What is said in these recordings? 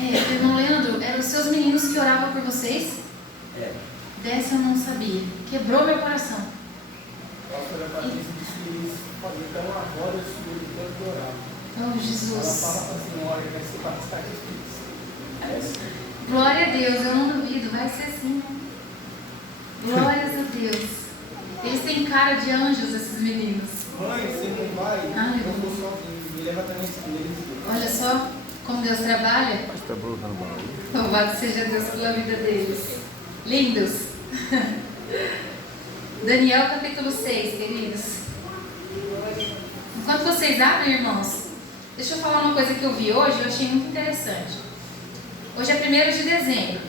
Irmão Leandro, eram os seus meninos que oravam por vocês? Dessa eu não sabia. Quebrou meu coração. A pastora Patrícia disse que eles faziam até uma roda de estudo enquanto oravam. Oh, Jesus. Ela fala para a senhora que vai ser para sacrifício. Glória a Deus, eu não duvido, vai ser assim. Glórias a Deus. Eles têm cara de anjos, esses meninos. Mãe, você não vai? Eu vou sozinho. Me leva também deles. Olha só como Deus trabalha. Louvado seja Deus pela vida deles. Lindos. Daniel capítulo 6, queridos. Enquanto vocês abrem, irmãos, deixa eu falar uma coisa que eu vi hoje, eu achei muito interessante. Hoje é 1º de dezembro.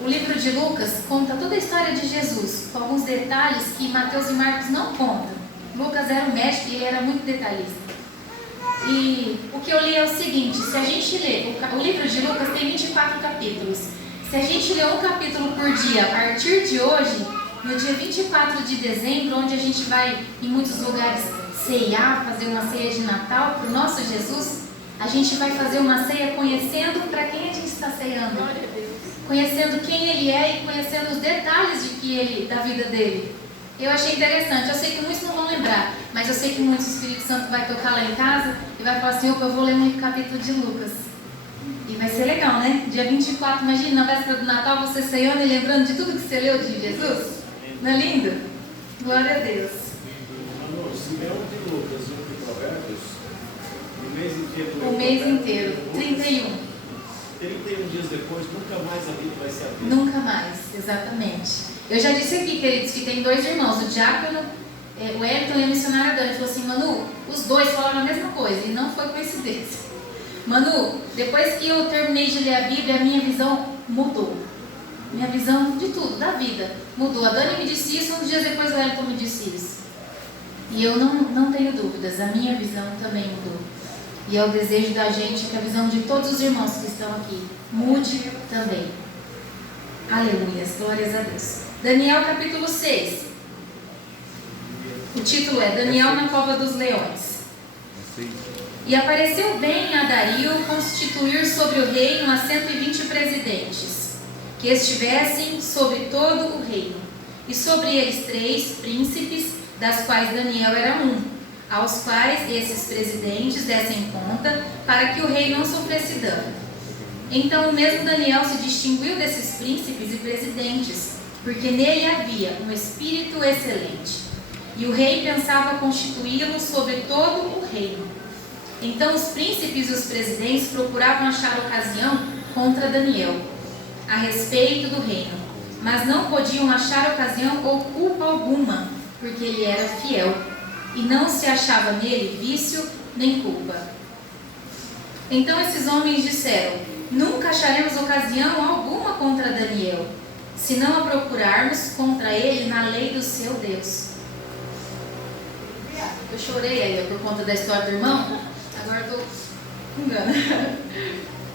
O livro de Lucas conta toda a história de Jesus, com alguns detalhes que Mateus e Marcos não contam. Lucas era um mestre e era muito detalhista. E o que eu li é o seguinte: se a gente lê, o livro de Lucas tem 24 capítulos. Se a gente lê um capítulo por dia a partir de hoje, no dia 24 de dezembro, onde a gente vai em muitos lugares ceiar, fazer uma ceia de Natal para o nosso Jesus, a gente vai fazer uma ceia conhecendo para quem a gente está ceando. Conhecendo quem ele é e conhecendo os detalhes da vida dele. Eu achei interessante. Eu sei que muitos não vão lembrar, mas eu sei que muitos o Espírito Santo vai tocar lá em casa e vai falar assim: opa, eu vou ler um capítulo de Lucas. E vai ser legal, né? Dia 24, imagina, na véspera do Natal, você ceando e lembrando de tudo que você leu de Jesus. Não é lindo? Glória a Deus. Manu, Simeão de Lucas e de Provérbios, o mês inteiro, 31. 31 dias depois, nunca mais a vida vai ser a mesma. Nunca mais, exatamente. Eu já disse aqui, queridos, que tem 2 irmãos, o diácono, o Elton e a missionária Dani. Falou assim: Manu, os 2 falaram a mesma coisa e não foi coincidência. Manu, depois que eu terminei de ler a Bíblia, a minha visão mudou. Minha visão de tudo, da vida, mudou. A Dani me disse isso, uns dias depois o Elton me disse isso. E eu não tenho dúvidas, a minha visão também mudou. E é o desejo da gente que a visão de todos os irmãos que estão aqui mude também. Aleluias, glórias a Deus. Daniel capítulo 6. O título é Daniel na Cova dos Leões. E apareceu bem a Dario constituir sobre o reino a 120 presidentes, que estivessem sobre todo o reino, e sobre eles 3 príncipes, das quais Daniel era um, aos quais esses presidentes dessem conta, para que o rei não sofresse dano. Então o mesmo Daniel se distinguiu desses príncipes e presidentes, porque nele havia um espírito excelente. E o rei pensava constituí-lo sobre todo o reino. Então os príncipes e os presidentes procuravam achar ocasião contra Daniel, a respeito do reino, mas não podiam achar ocasião ou culpa alguma, porque ele era fiel, e não se achava nele vício nem culpa. Então esses homens disseram: nunca acharemos ocasião alguma contra Daniel, se não a procurarmos contra ele na lei do seu Deus. Eu chorei aí por conta da história do irmão, agora estou com gana.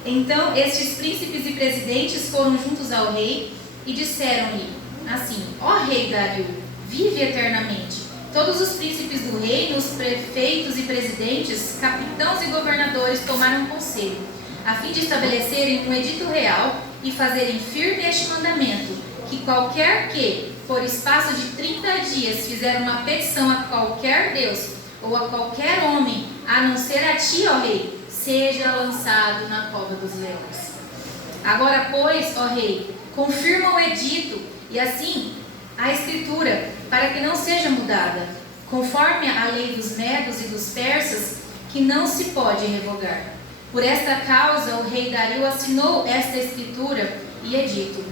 Então estes príncipes e presidentes foram juntos ao rei e disseram-lhe assim: ó rei Dario, vive eternamente. Todos os príncipes do reino, os prefeitos e presidentes, capitães e governadores tomaram conselho, a fim de estabelecerem um edito real e fazerem firme este mandamento, que qualquer que, por espaço de 30 dias, fizer uma petição a qualquer Deus ou a qualquer homem, a não ser a ti, ó rei, seja lançado na cova dos leões. Agora, pois, ó rei, confirma o edito e assim a escritura, para que não seja mudada, conforme a lei dos medos e dos persas, que não se pode revogar. Por esta causa o rei Dario assinou esta escritura e edito.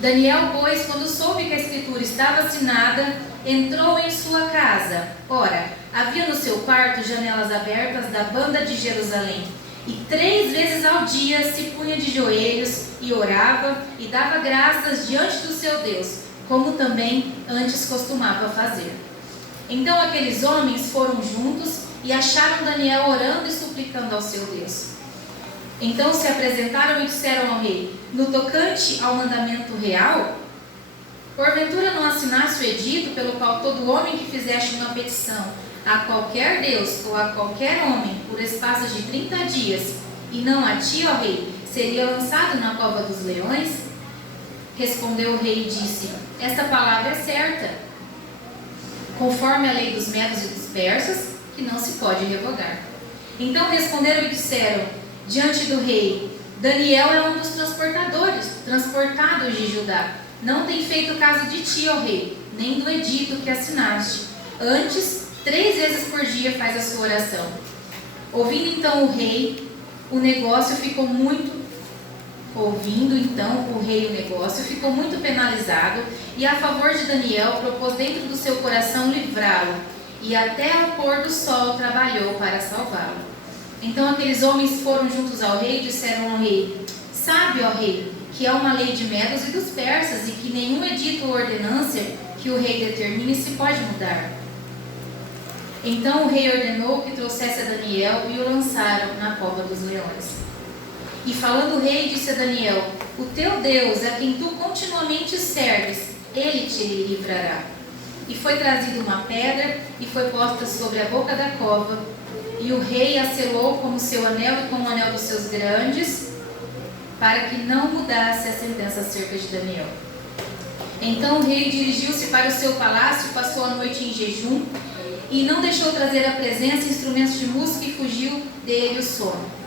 Daniel, pois, quando soube que a escritura estava assinada, entrou em sua casa. Ora, havia no seu quarto janelas abertas da banda de Jerusalém, e 3 vezes ao dia se punha de joelhos e orava e dava graças diante do seu Deus, como também antes costumava fazer. Então aqueles homens foram juntos e acharam Daniel orando e suplicando ao seu Deus. Então se apresentaram e disseram ao rei: no tocante ao mandamento real, porventura não assinaste o edito pelo qual todo homem que fizeste uma petição a qualquer Deus ou a qualquer homem por espaço de 30 dias e não a ti, ó rei, seria lançado na cova dos leões? Respondeu o rei e disse: esta palavra é certa, conforme a lei dos medos e dos persas, que não se pode revogar. Então responderam e disseram diante do rei: Daniel é um dos transportados de Judá. Não tem feito caso de ti, ó rei, nem do edito que assinaste. Antes, 3 vezes por dia faz a sua oração. Ouvindo então o rei o negócio ficou muito penalizado, e a favor de Daniel propôs dentro do seu coração livrá-lo, e até ao pôr do sol trabalhou para salvá-lo. Então aqueles homens foram juntos ao rei e disseram ao rei: sabe, ó rei, que é uma lei de medos e dos persas, e que nenhum edito ou ordenância que o rei determine se pode mudar. Então o rei ordenou que trouxesse a Daniel e o lançaram na cova dos leões. E falando o rei, disse a Daniel: o teu Deus, a quem tu continuamente serves, ele te livrará. E foi trazida uma pedra e foi posta sobre a boca da cova, e o rei a selou como seu anel e como o anel dos seus grandes, para que não mudasse a sentença acerca de Daniel. Então o rei dirigiu-se para o seu palácio, passou a noite em jejum, e não deixou trazer à presença instrumentos de música, e fugiu dele o sono.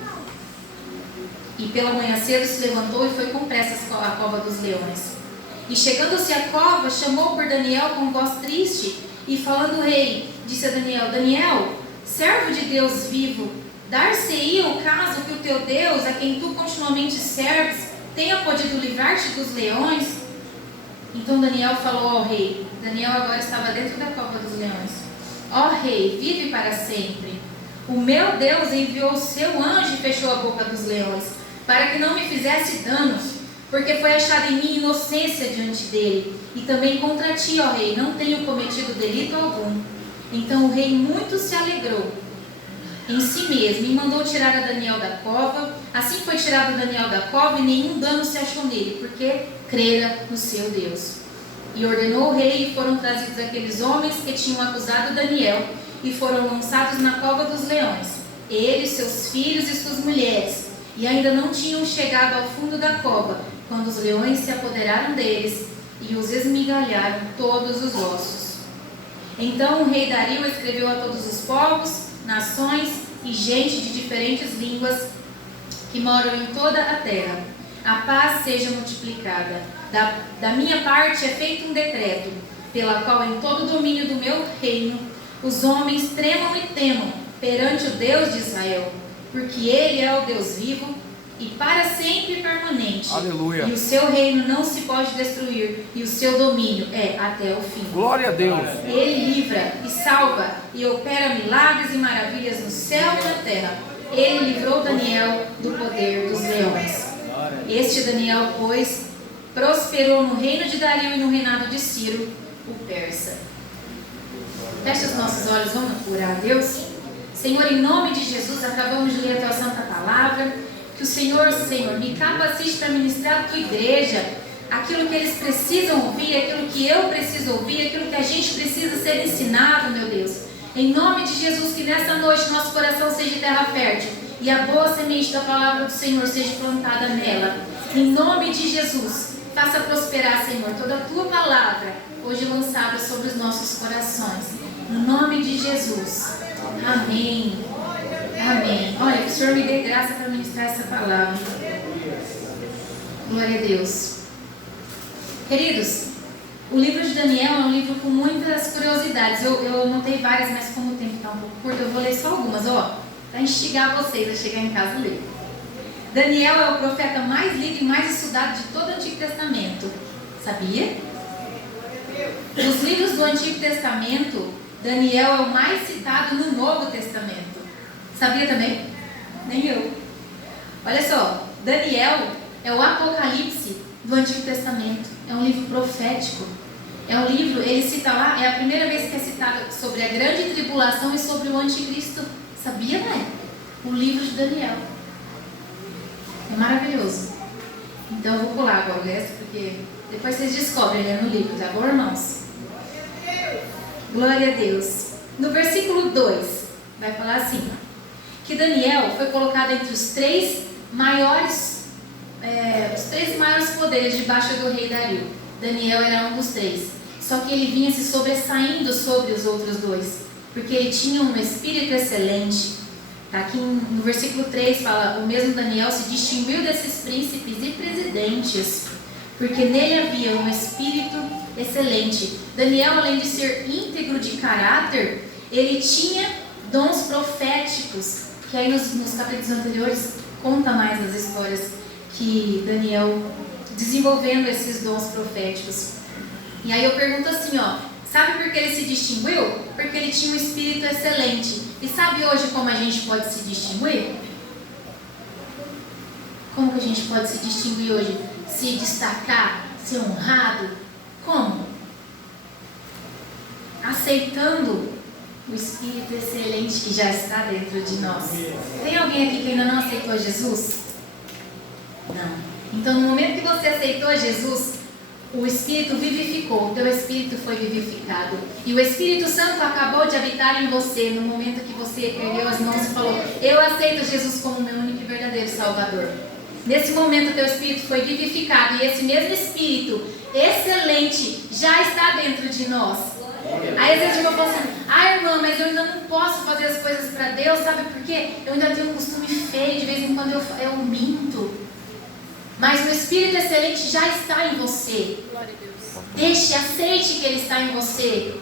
E pela manhã cedo se levantou e foi com pressa à cova dos leões. E chegando-se à cova, chamou por Daniel com voz triste, e falando o rei, disse a Daniel: Daniel, servo de Deus vivo, dar-se-ia o caso que o teu Deus, a quem tu continuamente serves, tenha podido livrar-te dos leões? Então Daniel falou ao rei. Daniel agora estava dentro da cova dos leões: ó rei, vive para sempre. O meu Deus enviou o seu anjo e fechou a boca dos leões, para que não me fizesse danos, porque foi achada em mim inocência diante dele. E também contra ti, ó rei, não tenho cometido delito algum. Então o rei muito se alegrou em si mesmo e mandou tirar a Daniel da cova. Assim foi tirado Daniel da cova, e nenhum dano se achou nele, porque crera no seu Deus. E ordenou o rei, e foram trazidos aqueles homens que tinham acusado Daniel, e foram lançados na cova dos leões, ele, seus filhos e suas mulheres, e ainda não tinham chegado ao fundo da cova, quando os leões se apoderaram deles e os esmigalharam todos os ossos. Então o rei Dario escreveu a todos os povos, nações e gente de diferentes línguas que moram em toda a terra: a paz seja multiplicada. Da minha parte é feito um decreto, pela qual em todo o domínio do meu reino os homens tremam e temam perante o Deus de Israel, porque ele é o Deus vivo e para sempre permanente. Aleluia. E o seu reino não se pode destruir, e o seu domínio é até o fim. Glória a Deus. Ele livra e salva e opera milagres e maravilhas no céu e na terra. Ele livrou Daniel do poder dos leões. Este Daniel, pois, prosperou no reino de Dario e no reinado de Ciro, o persa. Feche os nossos olhos, vamos orar a Deus. Senhor, em nome de Jesus, acabamos de ler a tua santa palavra. Que o Senhor, me capacite para ministrar a tua igreja aquilo que eles precisam ouvir, aquilo que eu preciso ouvir, aquilo que a gente precisa ser ensinado, meu Deus. Em nome de Jesus, que nessa noite nosso coração seja terra fértil e a boa semente da palavra do Senhor seja plantada nela. Em nome de Jesus, faça prosperar, Senhor, toda a tua palavra hoje lançada sobre os nossos corações. No nome de Jesus. Amém. Amém. Olha, que o Senhor me dê graça para ministrar essa palavra. Glória a Deus. Queridos, o livro de Daniel é um livro com muitas curiosidades. Eu anotei várias, mas como o tempo está um pouco curto, eu vou ler só algumas, para instigar vocês a chegar em casa e ler. Daniel é o profeta mais lido e mais estudado de todo o Antigo Testamento. Sabia? Nos livros do Antigo Testamento, Daniel é o mais citado no Novo Testamento. Sabia também? Nem eu. Olha só, Daniel é o Apocalipse do Antigo Testamento. É um livro profético. É um livro, ele cita lá, é a primeira vez que é citado sobre a grande tribulação e sobre o anticristo. Sabia, né? O livro de Daniel. É maravilhoso. Então eu vou pular agora o resto, porque depois vocês descobrem, né, no livro, tá bom, irmãos? Glória a Deus. No versículo 2, vai falar assim: que Daniel foi colocado entre os três maiores poderes debaixo do rei Dario. Daniel era um dos três. Só que ele vinha se sobressaindo sobre os outros dois, porque ele tinha um espírito excelente. Aqui no versículo 3 fala: o mesmo Daniel se distinguiu desses príncipes e presidentes, porque nele havia um espírito excelente. Daniel, além de ser íntegro de caráter, ele tinha dons proféticos, que aí nos capítulos anteriores conta mais as histórias que Daniel desenvolvendo esses dons proféticos. E aí eu pergunto assim, sabe por que ele se distinguiu? Porque ele tinha um espírito excelente. E sabe hoje como a gente pode se distinguir? Como que a gente pode se distinguir hoje? Se destacar, ser honrado? Como? Aceitando o espírito excelente que já está dentro de nós. Tem alguém aqui que ainda não aceitou Jesus? Não. Então, no momento que você aceitou Jesus, o Espírito vivificou, o teu Espírito foi vivificado. E o Espírito Santo acabou de habitar em você no momento que você ergueu as mãos e falou: eu aceito Jesus como meu único e verdadeiro Salvador. Nesse momento, o teu Espírito foi vivificado. E esse mesmo Espírito excelente já está dentro de nós. Aí às vezes eu falo assim: irmã, mas eu ainda não posso fazer as coisas para Deus, sabe por quê? Eu ainda tenho um costume feio, de vez em quando eu minto. Mas o Espírito excelente já está em você. Deixe, aceite que ele está em você.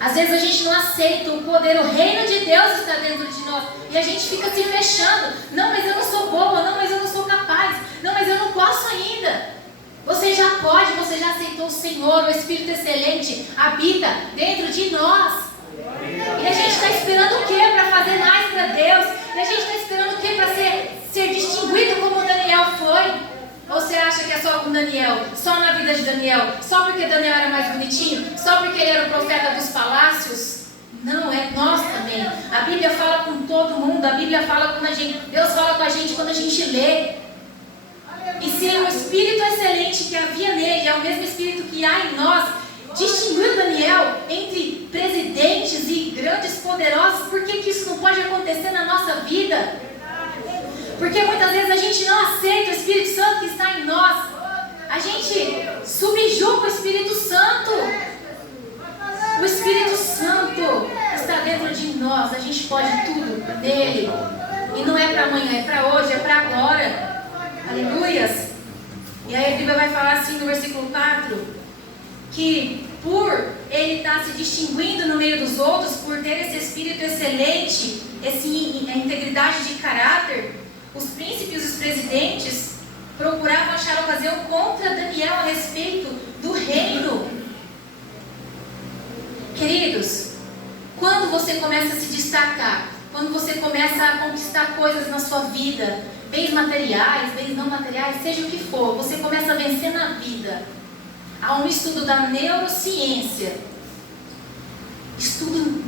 Às vezes a gente não aceita o poder, o reino de Deus está dentro de nós. E a gente fica se fechando. Não, mas eu não sou boa, não, mas eu não sou capaz. Não, mas eu não posso ainda. Você já pode, você já aceitou o Senhor, o Espírito excelente habita dentro de nós. E a gente está esperando o quê para fazer mais para Deus? E a gente está esperando o quê para ser distinguido como Daniel foi? Ou você acha que é só com Daniel? Só na vida de Daniel? Só porque Daniel era mais bonitinho? Só porque ele era o profeta dos palácios? Não, é nós também. A Bíblia fala com todo mundo. A Bíblia fala quando Deus fala com a gente quando a gente lê. E se o Espírito excelente que havia nele é o mesmo Espírito que há em nós, distinguiu Daniel entre presidentes e grandes poderosos, por que isso não pode acontecer na nossa vida? Porque muitas vezes a gente não aceita o Espírito Santo que está em nós. A gente subjuga o Espírito Santo. O Espírito Santo está dentro de nós. A gente pode tudo nele. E não é para amanhã, é para hoje, é para agora. Aleluias. E aí a Bíblia vai falar assim no versículo 4, que por ele estar se distinguindo no meio dos outros, por ter esse espírito excelente, essa integridade de caráter, os príncipes e os presidentes procuravam achar ocasião contra Daniel a respeito do reino. Queridos, quando você começa a se destacar, quando você começa a conquistar coisas na sua vida, bens materiais, bens não materiais, seja o que for, você começa a vencer na vida. Há um estudo da neurociência, estudo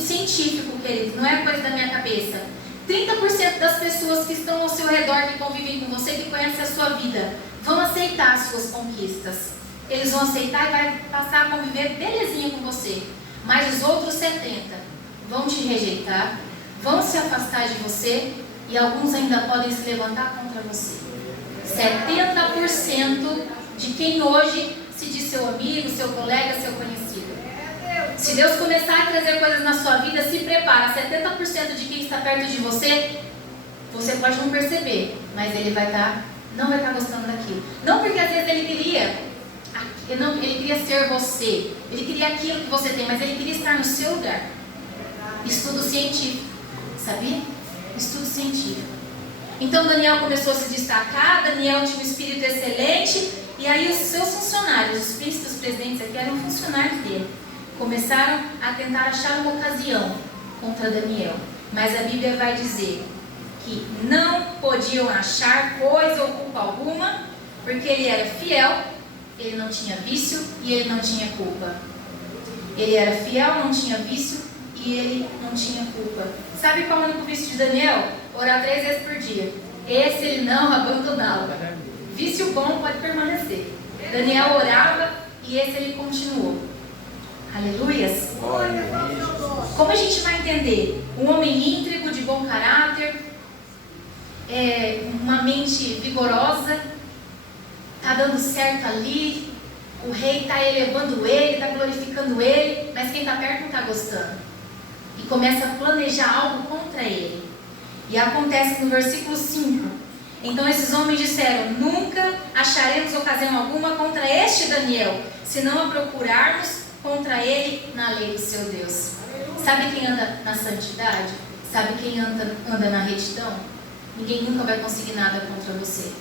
científico, queridos, não é coisa da minha cabeça. 30% das pessoas que estão ao seu redor, que convivem com você, que conhecem a sua vida, vão aceitar as suas conquistas. Eles vão aceitar e vai passar a conviver belezinha com você. Mas os outros 70% vão te rejeitar, vão se afastar de você e alguns ainda podem se levantar contra você. 70% de quem hoje se diz seu amigo, seu colega, seu conhecido. Se Deus começar a trazer coisas na sua vida, se prepara. 70% de quem está perto de você, você pode não perceber, mas ele não vai estar gostando daquilo. Não porque às vezes ele queria ser você, ele queria aquilo que você tem, mas ele queria estar no seu lugar. Estudo científico, sabia? Estudo científico. Então Daniel começou a se destacar, Daniel tinha um espírito excelente, e aí os seus funcionários, os príncipes, os presidentes aqui eram funcionários dele, começaram a tentar achar uma ocasião contra Daniel. Mas a Bíblia vai dizer que não podiam achar coisa ou culpa alguma, porque ele era fiel, ele não tinha vício e ele não tinha culpa. Ele era fiel, não tinha vício e ele não tinha culpa. Sabe qual é o único vício de Daniel? Orar 3 vezes por dia. Esse ele não abandonava. Vício bom pode permanecer. Daniel orava e esse ele continuou. Aleluias. Como a gente vai entender um homem íntegro, bom caráter, uma mente vigorosa, está dando certo ali, o rei está elevando ele, está glorificando ele, mas quem está perto não está gostando. E começa a planejar algo contra ele. E acontece no versículo 5. Então esses homens disseram: nunca acharemos ocasião alguma contra este Daniel, se não a procurarmos contra ele na lei do seu Deus. Sabe quem anda na santidade? Sabe quem anda na retidão? Ninguém nunca vai conseguir nada contra você.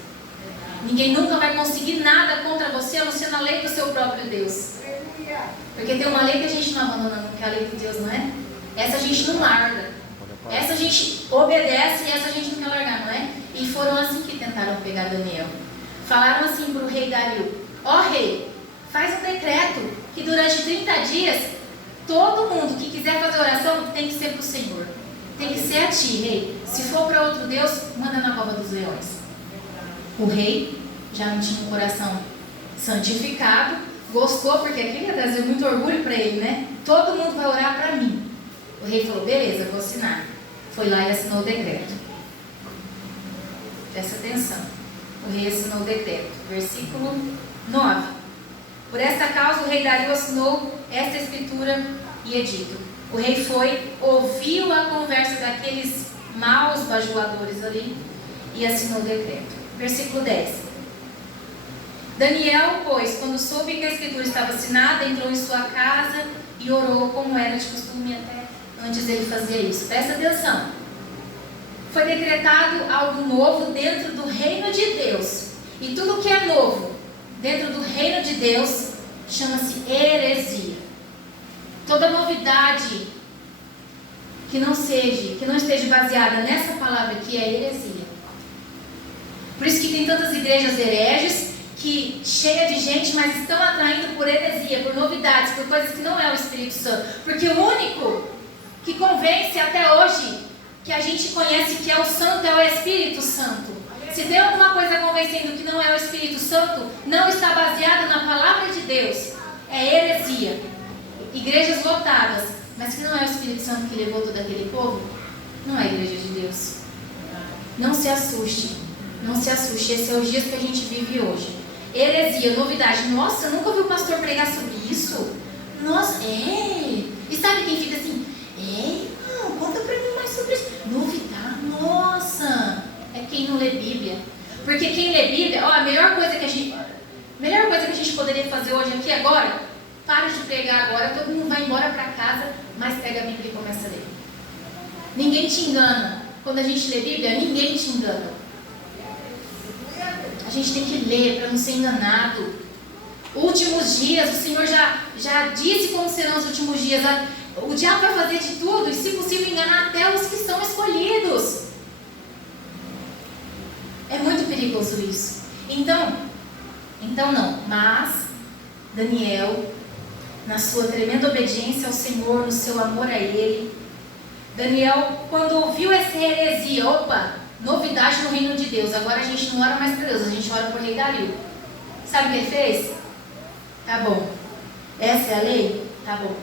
Ninguém nunca vai conseguir nada contra você, a não ser na lei do seu próprio Deus. Porque tem uma lei que a gente não abandona, que é a lei de Deus, não é? Essa a gente não larga. Essa a gente obedece e essa a gente não quer largar, não é? E foram assim que tentaram pegar Daniel. Falaram assim para o rei Dario: ó rei, faz um decreto que durante 30 dias, todo mundo que quiser fazer oração tem que ser para o Senhor. Tem que ser a ti, rei. Se for para outro Deus, manda na cova dos leões. O rei já não tinha um coração santificado, gostou, porque aquilo ia trazer muito orgulho para ele, né? Todo mundo vai orar para mim. O rei falou: beleza, vou assinar. Foi lá e assinou o decreto. Presta atenção. O rei assinou o decreto. Versículo 9. Por esta causa o rei Dario assinou esta escritura e edito. O rei foi, ouviu a conversa daqueles maus bajuladores ali e assinou o decreto. Versículo 10. Daniel, pois, quando soube que a escritura estava assinada, entrou em sua casa e orou como era de costume até antes ele fazia isso. Presta atenção. Foi decretado algo novo dentro do reino de Deus. E tudo que é novo dentro do reino de Deus chama-se heresia. Toda novidade que não esteja baseada nessa palavra que é heresia. Por isso que tem tantas igrejas hereges que cheia de gente, mas estão atraindo por heresia, por novidades, por coisas que não é o Espírito Santo. Porque o único que convence até hoje, que a gente conhece que é o Santo, é o Espírito Santo. Se tem alguma coisa convencendo que não é o Espírito Santo, não está baseado na palavra de Deus, é heresia. Igrejas lotadas, mas que não é o Espírito Santo que levou todo aquele povo, não é igreja de Deus. Não se assuste, não se assuste. Esse é o dia que a gente vive hoje. Heresia, novidade. Nossa, nunca ouvi o pastor pregar sobre isso? Nossa, E sabe quem fica assim? Não, conta pra mim mais sobre isso. Novidade, nossa. É quem não lê Bíblia. Porque quem lê Bíblia, a melhor coisa que a gente poderia fazer hoje aqui agora, para de pregar agora, todo mundo vai embora para casa, mas pega a Bíblia e começa a ler. Ninguém te engana. Quando a gente lê Bíblia, ninguém te engana. A gente tem que ler para não ser enganado. Últimos dias, o Senhor já disse como serão os últimos dias. O diabo vai fazer de tudo e, se possível, enganar até os que são escolhidos. É muito perigoso isso. Então não. Mas Daniel, na sua tremenda obediência ao Senhor, no seu amor a Ele, Daniel, quando ouviu essa heresia, novidade no reino de Deus, agora a gente não ora mais para Deus, a gente ora por rei Dario. Sabe o que ele fez? Tá bom. Essa é a lei? Tá bom.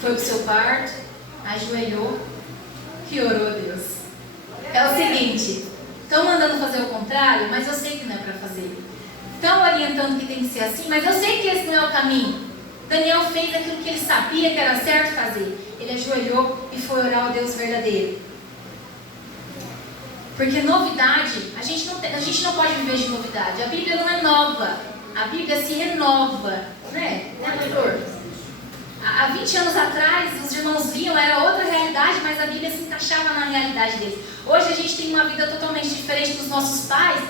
Foi pro seu quarto, ajoelhou e orou a Deus. É o seguinte, estão mandando fazer o contrário, mas eu sei que não é para fazer. Estão orientando que tem que ser assim, mas eu sei que esse não é o caminho. Daniel fez aquilo que ele sabia que era certo fazer. Ele ajoelhou e foi orar ao Deus verdadeiro. Porque novidade, a gente não pode viver de novidade. A Bíblia não é nova. A Bíblia se renova. Né, pastor? Há 20 anos atrás, os irmãos viam, era outra realidade, mas a Bíblia se encaixava na realidade deles. Hoje a gente tem uma vida totalmente diferente dos nossos pais,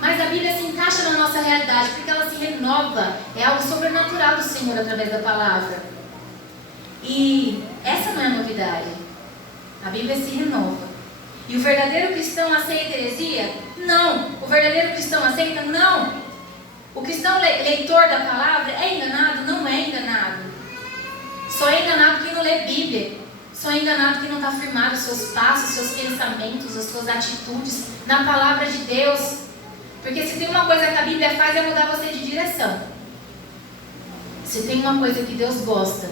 mas a Bíblia se encaixa na nossa realidade, porque ela se renova. É algo sobrenatural do Senhor através da palavra. E essa não é a novidade. A Bíblia se renova. E o verdadeiro cristão aceita heresia? Não. O verdadeiro cristão aceita? Não. O cristão leitor da palavra é enganado? Não é enganado. Só é enganado quem não lê Bíblia. Só é enganado quem não está firmado os seus passos, seus pensamentos, as suas atitudes na palavra de Deus. Porque se tem uma coisa que a Bíblia faz é mudar você de direção. Se tem uma coisa que Deus gosta,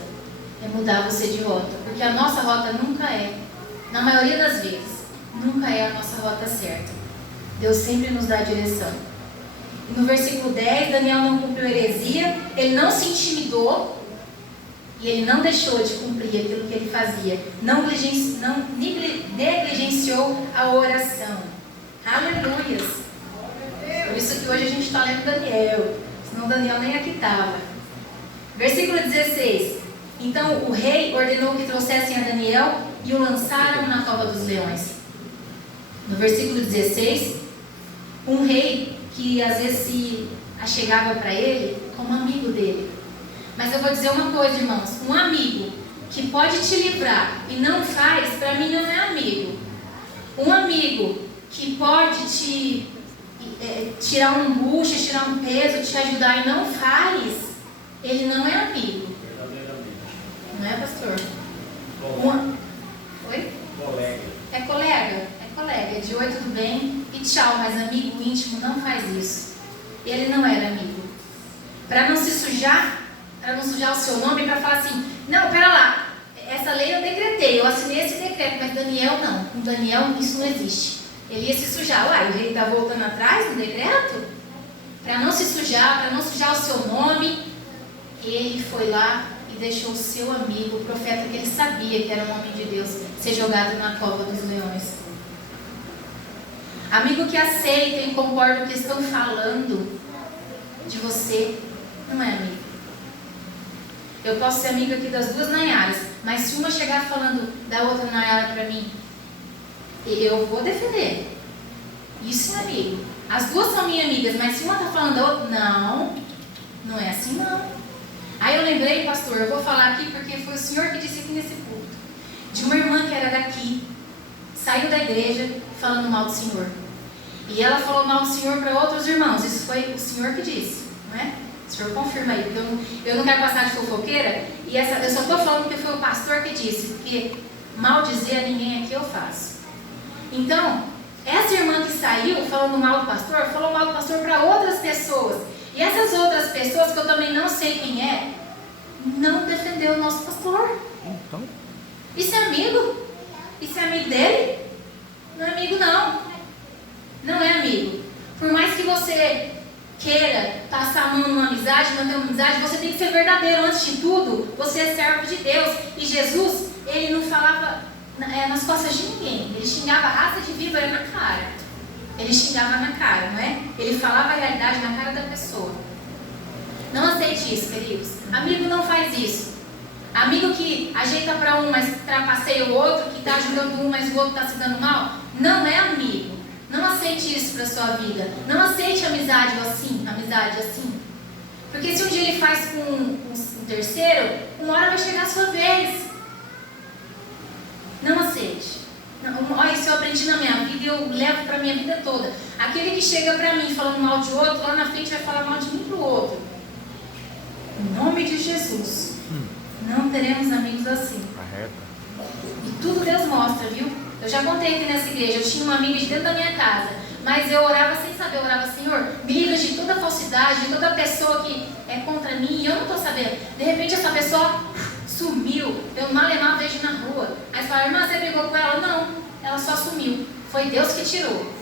é mudar você de rota. Porque a nossa rota nunca é, na maioria das vezes, nunca é a nossa rota certa. Deus sempre nos dá a direção. E no versículo 10, Daniel não cumpriu heresia, ele não se intimidou e ele não deixou de cumprir aquilo que ele fazia. Não negligenciou a oração. Aleluias! Por isso que hoje a gente está lendo Daniel, senão Daniel nem aqui estava. Versículo 16. Então o rei ordenou que trouxessem a Daniel e o lançaram na cova dos leões. No versículo 16, um rei que às vezes se achegava para ele como amigo dele. Mas eu vou dizer uma coisa, irmãos, um amigo que pode te livrar e não faz, para mim não é amigo. Um amigo que pode te tirar um bucho, tirar um peso, te ajudar e não faz, ele não é amigo. Não é, pastor? Oi? Colega. É colega? É colega. É de oi, tudo bem? E tchau, mas amigo íntimo não faz isso. Ele não era amigo. Para não se sujar, para não sujar o seu nome, para falar assim, não, pera lá, essa lei eu decretei, eu assinei esse decreto, mas Daniel não. Com Daniel isso não existe. Ele ia se sujar. Uai, o rei está voltando atrás no decreto? Para não se sujar, para não sujar o seu nome, ele foi lá e deixou o seu amigo, o profeta que ele sabia que era um homem de Deus, ser jogado na cova dos leões. Amigo que aceita e concorda com o que estão falando de você, não é amigo. Eu posso ser amiga aqui das duas Nayaras, mas se uma chegar falando da outra Nayara para mim, eu vou defender. Isso é amigo. As duas são minhas amigas, mas se uma está falando da outra, não é assim não. Aí eu lembrei, pastor, eu vou falar aqui porque foi o senhor que disse aqui nesse culto, de uma irmã que era daqui, saiu da igreja falando mal do senhor. E ela falou mal do senhor para outros irmãos. Isso foi o senhor que disse, não é? O senhor confirma aí, porque eu não quero passar de fofoqueira. E eu só estou falando porque foi o pastor que disse, porque mal dizer a ninguém aqui eu faço. Então, essa irmã que saiu falando mal do pastor, falou mal do pastor para outras pessoas. E essas outras pessoas, que eu também não sei quem é, não defendeu o nosso pastor. Então? Isso é amigo? Isso é amigo dele? Não é amigo não. Não é amigo. Por mais que você queira passar a mão numa amizade, manter uma amizade, você tem que ser verdadeiro. Antes de tudo, você é servo de Deus. E Jesus, ele não falava nas costas de ninguém. Ele xingava a raça de víbora na cara. Ele xingava na cara, não é? Ele falava a realidade na cara da pessoa. Não aceite isso, queridos. Amigo não faz isso. Amigo que ajeita para um, mas trapaceia o outro, que está ajudando um, mas o outro está se dando mal, não é amigo. Não aceite isso para sua vida. Não aceite amizade assim. Porque se um dia ele faz com um terceiro, uma hora vai chegar a sua vez. Não aceite. Olha, isso eu aprendi na minha vida e eu levo para a minha vida toda. Aquele que chega para mim falando mal de outro, lá na frente vai falar mal de mim para o outro. Em nome de Jesus, não teremos amigos assim. E tudo Deus mostra, viu? Eu já contei aqui nessa igreja, eu tinha uma amiga de dentro da minha casa, mas eu orava sem saber, eu orava, Senhor, me livra de toda falsidade, de toda pessoa que é contra mim, e eu não estou sabendo. De repente essa pessoa sumiu, eu mal vejo na rua. Aí você fala, irmã, você brigou com ela? Não, ela só sumiu. Foi Deus que tirou.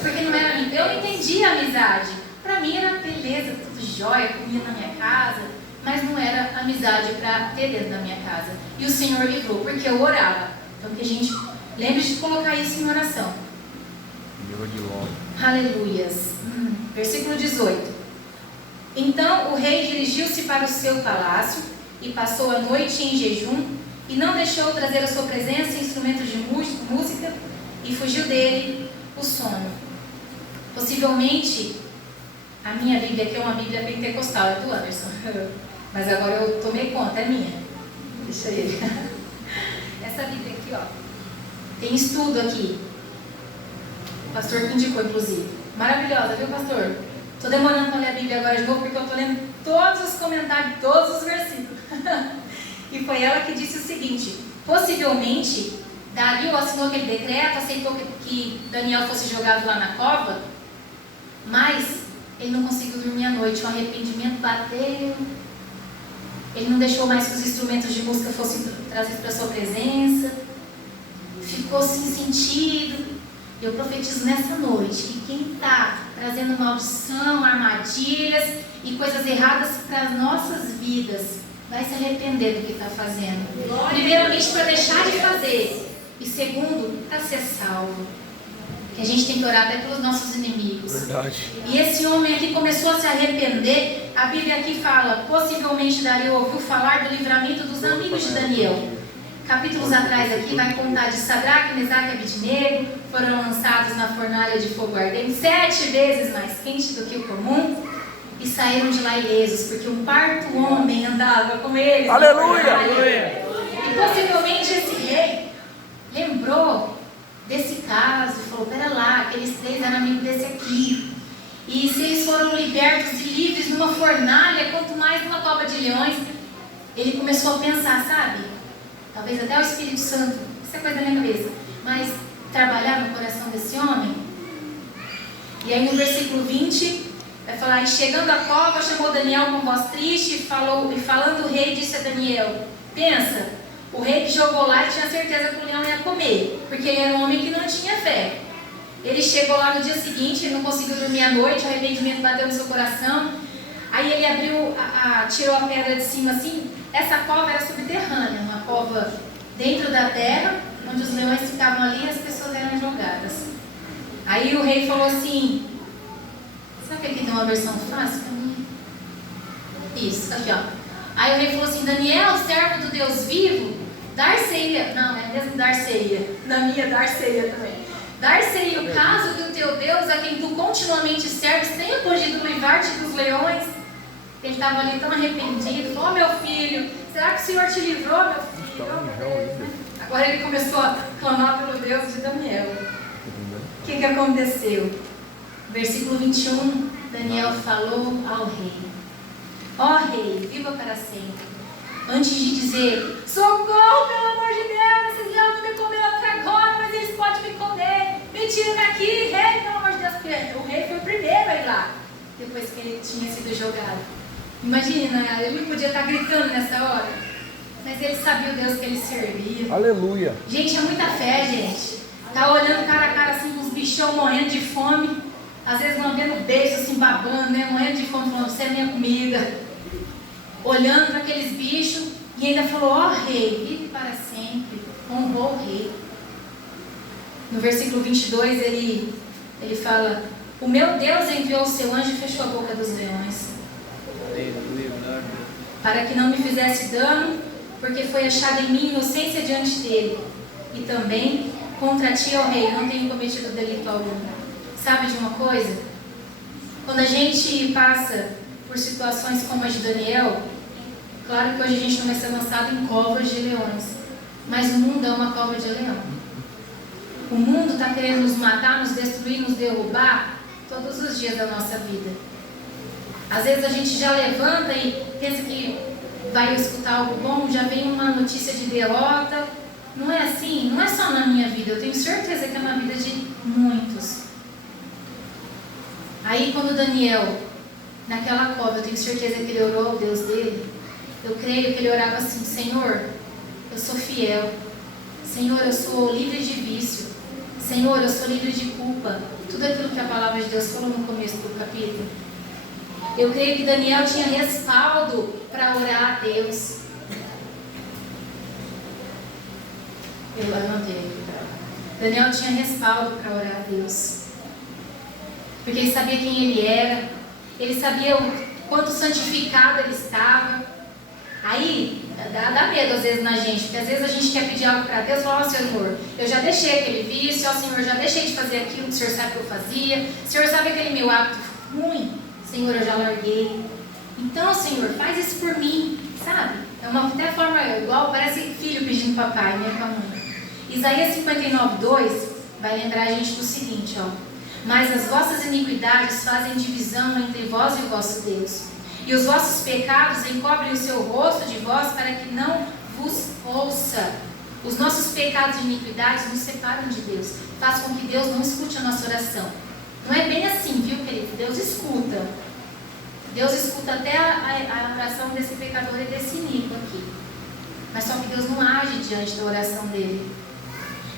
Porque não era amigo. Eu entendi a amizade. Para mim era beleza, tudo jóia, comia na minha casa, mas não era amizade para ter dentro da minha casa. E o Senhor livrou, porque eu orava. Então que a gente lembre de colocar isso em oração. Aleluias. Versículo 18. Então o rei dirigiu-se para o seu palácio e passou a noite em jejum e não deixou trazer à sua presença instrumentos de música e fugiu dele o sono. Possivelmente, a minha Bíblia aqui é uma Bíblia pentecostal, é do Anderson, mas agora eu tomei conta, é minha. Deixa ele. Essa Bíblia aqui, ó, tem estudo aqui. O pastor que indicou, inclusive. Maravilhosa, viu, pastor? Estou demorando para ler a Bíblia agora de novo, porque eu estou lendo todos os comentários, todos os versículos. E foi ela que disse o seguinte: possivelmente, Dario assinou aquele decreto, aceitou que Daniel fosse jogado lá na cova, mas ele não conseguiu dormir à noite, o arrependimento bateu, ele não deixou mais que os instrumentos de música fossem trazidos para a sua presença, ficou sem sentido. Eu profetizo nessa noite que quem está trazendo maldição, armadilhas e coisas erradas para as nossas vidas vai se arrepender do que está fazendo. Primeiramente, para deixar de fazer. E segundo, para ser salvo. Que a gente tem que orar até pelos nossos inimigos. Verdade. E esse homem aqui começou a se arrepender. A Bíblia aqui fala, possivelmente Dario ouviu falar do livramento dos amigos de Daniel. Capítulos atrás aqui vai contar de Sadraque, Mesaque e Abednego. Foram lançados na fornalha de fogo ardente 7 vezes mais quente do que o comum. E saíram de lá ilesos, porque um quarto homem andava com eles. Aleluia! E possivelmente esse rei lembrou desse caso e falou, pera lá, aqueles 3 eram amigos desse aqui. E se eles foram libertos e livres numa fornalha, quanto mais numa cova de leões. Ele começou a pensar, sabe? Talvez até o Espírito Santo, isso é coisa da minha cabeça, mas trabalhar no coração desse homem. E aí no versículo 20, vai falar, e chegando à cova, chamou Daniel com voz triste, e falando o rei, disse a Daniel, pensa, o rei que jogou lá e tinha certeza que o leão ia comer, porque ele era um homem que não tinha fé. Ele chegou lá no dia seguinte, ele não conseguiu dormir à noite, o arrependimento bateu no seu coração. Aí ele abriu, tirou a pedra de cima assim. Essa cova era subterrânea, uma cova dentro da terra, onde os leões ficavam ali e as pessoas eram jogadas. Aí o rei falou assim, sabe que aqui tem uma versão fácil para mim? Isso, aqui ó. Aí o rei falou assim, Daniel, servo do Deus vivo, dar-se-ia, não, é mesmo dar-se-ia, na minha dar-se-ia também. Dar-se-ia o caso que o teu Deus, a quem tu continuamente serves, tenha podido livrar-te dos leões. Ele estava ali tão arrependido, falou, meu filho, será que o Senhor te livrou, meu filho? Agora ele começou a clamar pelo Deus de Daniel. O que aconteceu? Versículo 21, Daniel falou ao rei, ó rei, viva para sempre. Antes de dizer, socorro, pelo amor de Deus, esses leões não me comeram até agora, mas eles podem me comer, me tirem daqui, rei, pelo amor de Deus, porque o rei foi o primeiro a ir lá, depois que ele tinha sido jogado. Imagina, ele não podia estar gritando nessa hora, mas ele sabia o Deus que ele servia. Aleluia. Gente, é muita fé, gente. Tá olhando cara a cara assim, uns bichão morrendo de fome, às vezes lambendo o beijo assim, babando, né? Morrendo de fome, falando, você é minha comida. Olhando para aqueles bichos e ainda falou, ó rei, vive para sempre, honrou o rei. No versículo 22 ele fala, o meu Deus enviou o seu anjo e fechou a boca dos leões, para que não me fizesse dano, porque foi achada em mim inocência diante dele, e também contra ti, ó rei, não tenho cometido delito algum. Sabe de uma coisa? Quando a gente passa por situações como a de Daniel, claro que hoje a gente não vai ser lançado em covas de leões, mas o mundo é uma cova de leão. O mundo está querendo nos matar, nos destruir, nos derrubar todos os dias da nossa vida. Às vezes a gente já levanta e pensa que vai escutar algo bom, já vem uma notícia de derrota. Não é assim, não é só na minha vida, eu tenho certeza que é na vida de muitos. Aí quando Daniel, naquela cova, eu tenho certeza que ele orou ao Deus dele, eu creio que ele orava assim, Senhor, eu sou fiel, Senhor, eu sou livre de vício, Senhor, eu sou livre de culpa, tudo aquilo que a palavra de Deus falou no começo do capítulo. Eu creio que Daniel tinha respaldo para orar a Deus. Eu levantei. Daniel tinha respaldo para orar a Deus, porque ele sabia quem ele era, ele sabia o quanto santificado ele estava. Aí dá medo às vezes na gente, porque às vezes a gente quer pedir algo para Deus e falar, ó Senhor, eu já deixei aquele vício, ó Senhor, eu já deixei de fazer aquilo que o Senhor sabe que eu fazia, o Senhor sabe aquele meu hábito ruim, Senhor, eu já larguei. Então, Senhor, faz isso por mim, sabe? É uma até forma igual, parece filho pedindo papai, né, com a mãe. Isaías 59:2 vai lembrar a gente do seguinte, ó. Mas as vossas iniquidades fazem divisão entre vós e o vosso Deus, e os vossos pecados encobrem o seu rosto de vós para que não vos ouça. Os nossos pecados e iniquidades nos separam de Deus, faz com que Deus não escute a nossa oração. Não é bem assim, viu, querido? Deus escuta. Deus escuta até a oração desse pecador e desse iníquo aqui. Mas só que Deus não age diante da oração dele.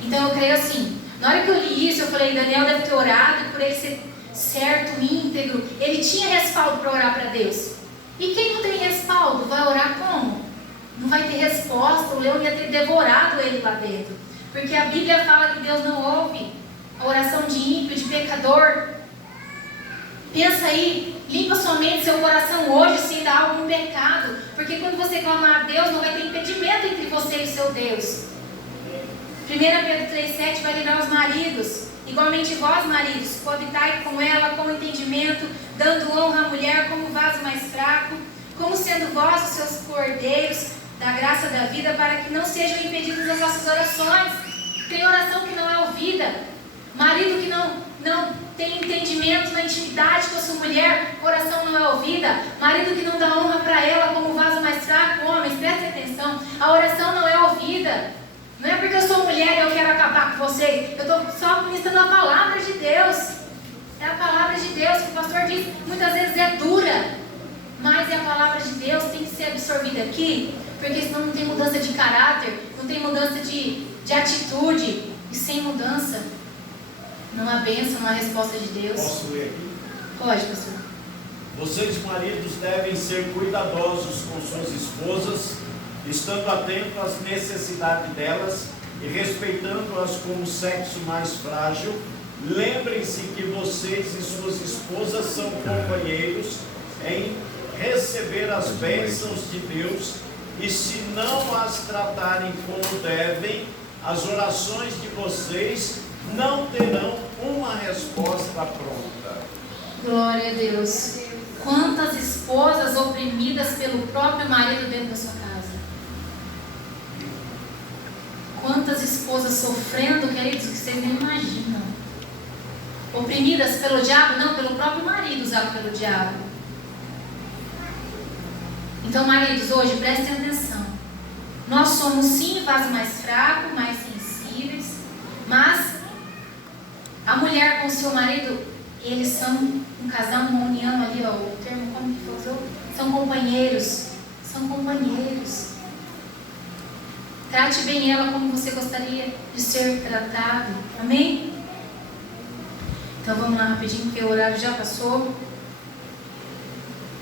Então eu creio assim, na hora que eu li isso, eu falei, Daniel deve ter orado por ele ser certo, íntegro. Ele tinha respaldo para orar para Deus. E quem não tem respaldo, vai orar como? Não vai ter resposta, o leão ia ter devorado ele lá dentro. Porque a Bíblia fala que Deus não ouve a oração de ímpio, de pecador. Pensa aí, limpa sua mente, seu coração hoje, se ainda há algum pecado. Porque quando você clamar a Deus, não vai ter impedimento entre você e o seu Deus. 1 Pedro 3,7 vai lembrar os maridos. Igualmente vós, maridos, coabitai com ela com entendimento, dando honra à mulher como vaso mais fraco, como sendo vós os seus cordeiros da graça da vida, para que não sejam impedidas as vossas orações. Tem oração que não é ouvida. Marido que não tem entendimento na intimidade com a sua mulher, oração não é ouvida. Marido que não dá honra para ela como vaso mais fraco, homens, prestem atenção, a oração não é ouvida. Não é porque eu sou mulher e eu quero acabar com vocês. Eu estou só ministrando a palavra de Deus. É a palavra de Deus que o pastor diz, muitas vezes é dura, mas é a palavra de Deus, tem que ser absorvida aqui, porque senão não tem mudança de caráter, não tem mudança de atitude, e sem mudança não há bênção, não há resposta de Deus. Posso ler aqui? Pode, pastor. Vocês, maridos, devem ser cuidadosos com suas esposas, estando atentos às necessidades delas e respeitando-as como sexo mais frágil. Lembrem-se que vocês e suas esposas são companheiros em receber as bênçãos de Deus, e se não as tratarem como devem, as orações de vocês não terão uma resposta pronta. Glória a Deus. Quantas esposas oprimidas pelo próprio marido dentro da sua casa. Quantas esposas sofrendo, queridos, que vocês nem imaginam. Oprimidas pelo diabo? Não, pelo próprio marido usado pelo diabo. Então, maridos, hoje prestem atenção. Nós somos sim vaso mais fraco, mais sensíveis, mas a mulher com o seu marido, eles são um casal, uma união ali, ó, o termo como que usou? São companheiros. São companheiros. Trate bem ela como você gostaria de ser tratado. Amém? Então vamos lá rapidinho, porque o horário já passou.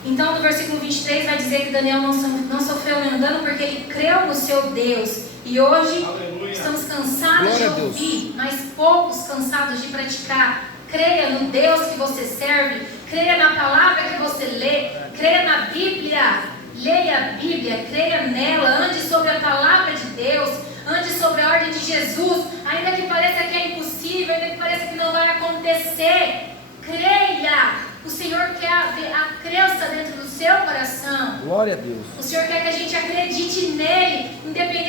Então no versículo 23 vai dizer que Daniel não sofreu nenhum dano porque ele creu no seu Deus. E hoje, aleluia, estamos cansados de ouvir, mas poucos cansados de praticar. Creia no Deus que você serve, creia na palavra que você lê, creia na Bíblia, leia a Bíblia, creia nela, ande sobre a palavra de Deus, ande sobre a ordem de Jesus, ainda que pareça que é impossível, ainda que pareça que não vai acontecer, creia. O Senhor quer ver a crença dentro do seu coração. Glória a Deus. O Senhor quer que a gente acredite nele, independente